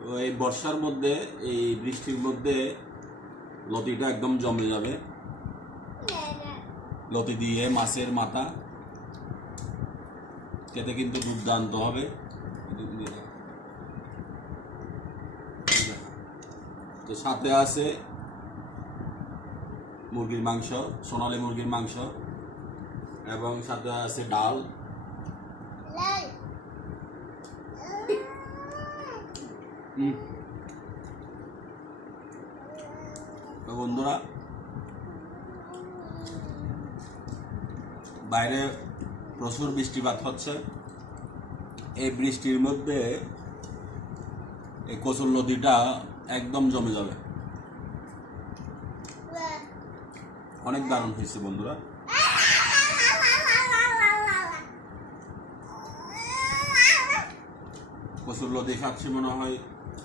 এই বর্ষার মধ্যে এই বৃষ্টির মধ্যে লতিটা একদম জমে যাবে। লতি দিয়ে মাছের মাথা খেতে কিন্তু দুর্দান্ত হবে। তো সাথে আছে মুরগির মাংস, সোনালী মুরগির মাংস, এবং সাথে আছে ডাল। তো বন্ধুরা, বাইরে প্রচুর বৃষ্টিপাত হচ্ছে। এই বৃষ্টির মধ্যে এই কচুর লতিটা একদম জমে যাবে। অনেক দারুণ হয়েছে বন্ধুরা। কচুর লতি খাচ্ছি মনে হয়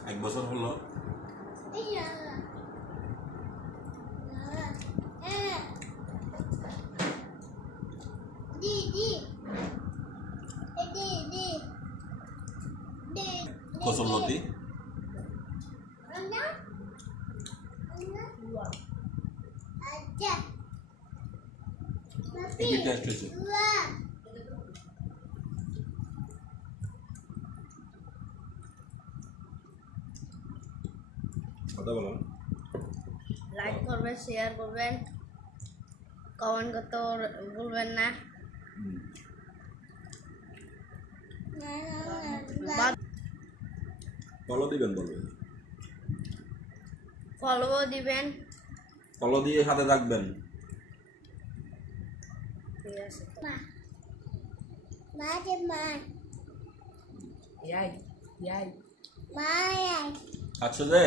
1 বছর হলো। কচুর লতি কি টেস্ট হয়েছে? কথা বলো। লাইক করবেন, শেয়ার করবেন, কমেন্ট করতে ভুলবেন না। ফলো দিবেন, বলবেন ফলো দিবেন, ফলো দিয়ে সাথে থাকবেন। ঠিক আছে। খাচ্ছ যে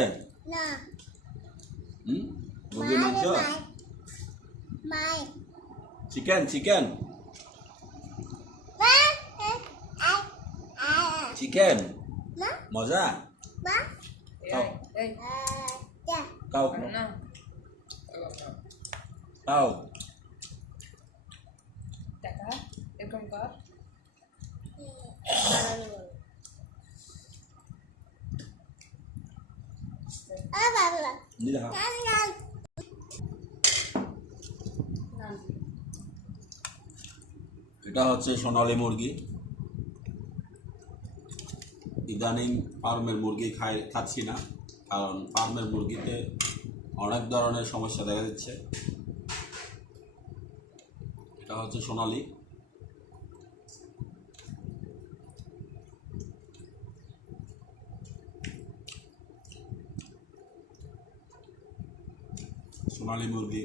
মুরগির মাংস, চিকেন চিকেন চিকেন মজা। খাও খাও খাও। এরকম কর। এটা হচ্ছে সোনালী মুরগি। ইদানিং ফার্মের মুরগি খাচ্ছি না, কারণ ফার্মের মুরগিতে অনেক ধরনের সমস্যা দেখা যাচ্ছে। এটা হচ্ছে সোনালী। সোনালী মুরগি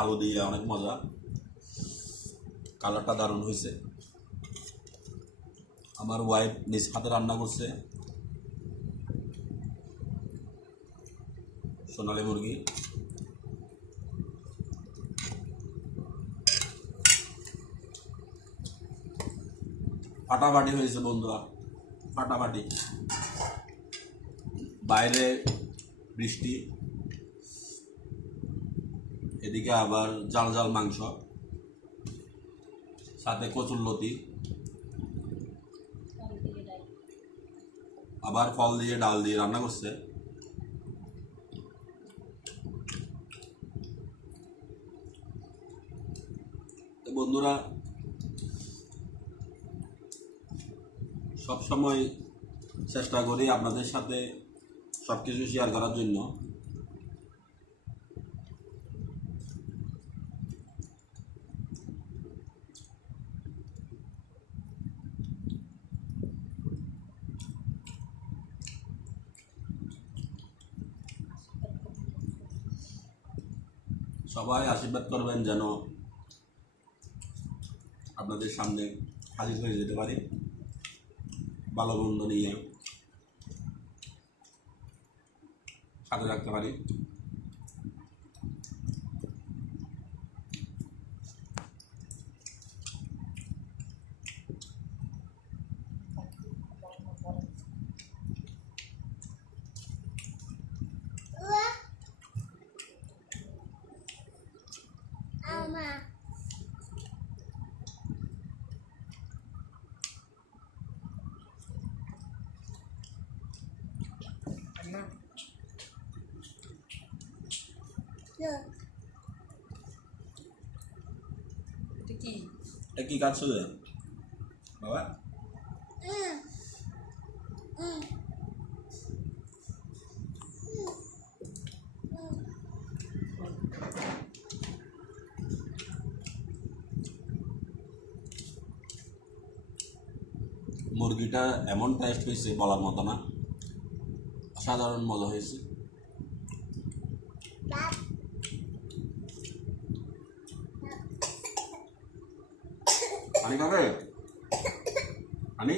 আলু দিয়ে অনেক মজা। কালারটা দারুণ হয়েছে। আমার ওয়াইফ নিজ হাতে রান্না করছে সোনালী মুরগি। ফাটাফাটি হয়েছে বন্ধুরা, ফাটাফাটি। বাইরে বৃষ্টি, এদিকে আবার জাল জাল মাংস, সাথে কচুর লতি, আবার ফল দিয়ে ডাল দিয়ে রান্না করছে। তো বন্ধুরা, সবসময় চেষ্টা করি আপনাদের সাথে সব কিছু শেয়ার করার জন্য। সবাই আশীর্বাদ করবেন যেন আপনাদের সামনে হাজির হয়ে যেতে পারি ভালো মন্দ নিয়ে, সাথে রাখতে পারি। এটা কি? এটা কি কাজ শুধু বাবা? মুরগিটা এমন টেস্ট হয়েছে বলার মতো না, অসাধারণ মজা হয়েছে। পানি খাবে? পানি?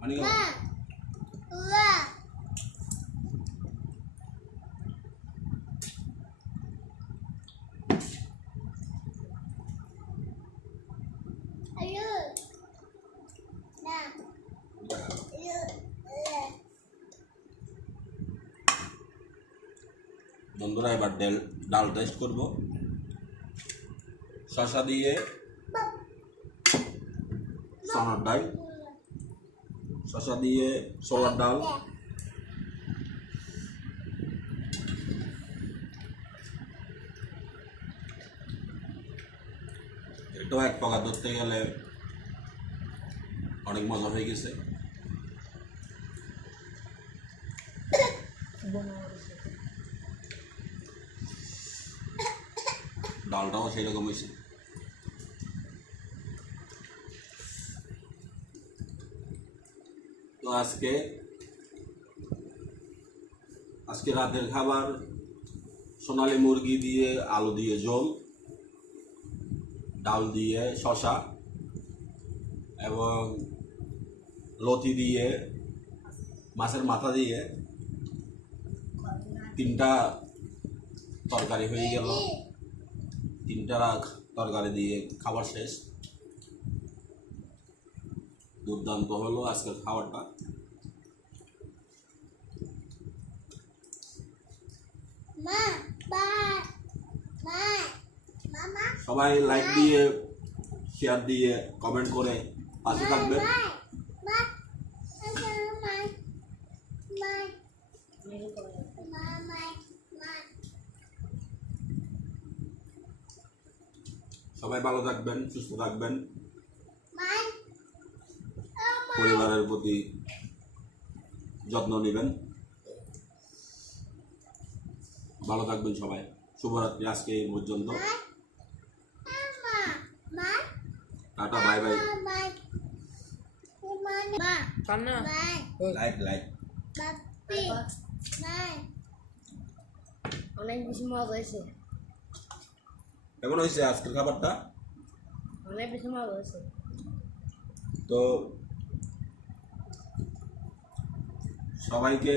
পানি খাবে? বন্ধুরা এবার ডাল টেস্ট করব। শসা দিয়ে চনার ডাল, শসা দিয়ে ছোলার ডাল, এটাও এক প্রকার ধরতে গেলে অনেক মজা হয়ে গেছে। ডালটাও সেই রকম হয়েছে। তো আজকে রাতের খাবার সোনালী মুরগি দিয়ে আলু দিয়ে ঝোল, ডাল দিয়ে শসা এবং লতি দিয়ে মাছের মাথা দিয়ে তিনটা তরকারি হয়ে গেল। তিনটা তরকারি দিয়ে খাবার শেষ। দুর্দান্ত হলো আজকের খাবারটা। সবাই লাইক দিয়ে, শেয়ার দিয়ে, কমেন্ট করে পাশে থাকবেন। সবাই ভালো থাকবেন, সুস্থ থাকবেন, পরিবারের প্রতি যত্ন নেবেন। ভালো থাকবেন সবাই। শুভরাত্রি। আজকে এই পর্যন্ত। Tata, bye bye. কান্না? লাইক। অনেক বেশি মজা হয়েছে, কেমন হয়েছে আজকের খাবারটা? অনেক বেশি মজা হয়েছে। তো সবাইকে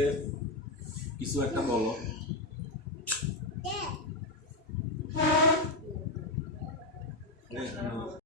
কিছু একটা বলো।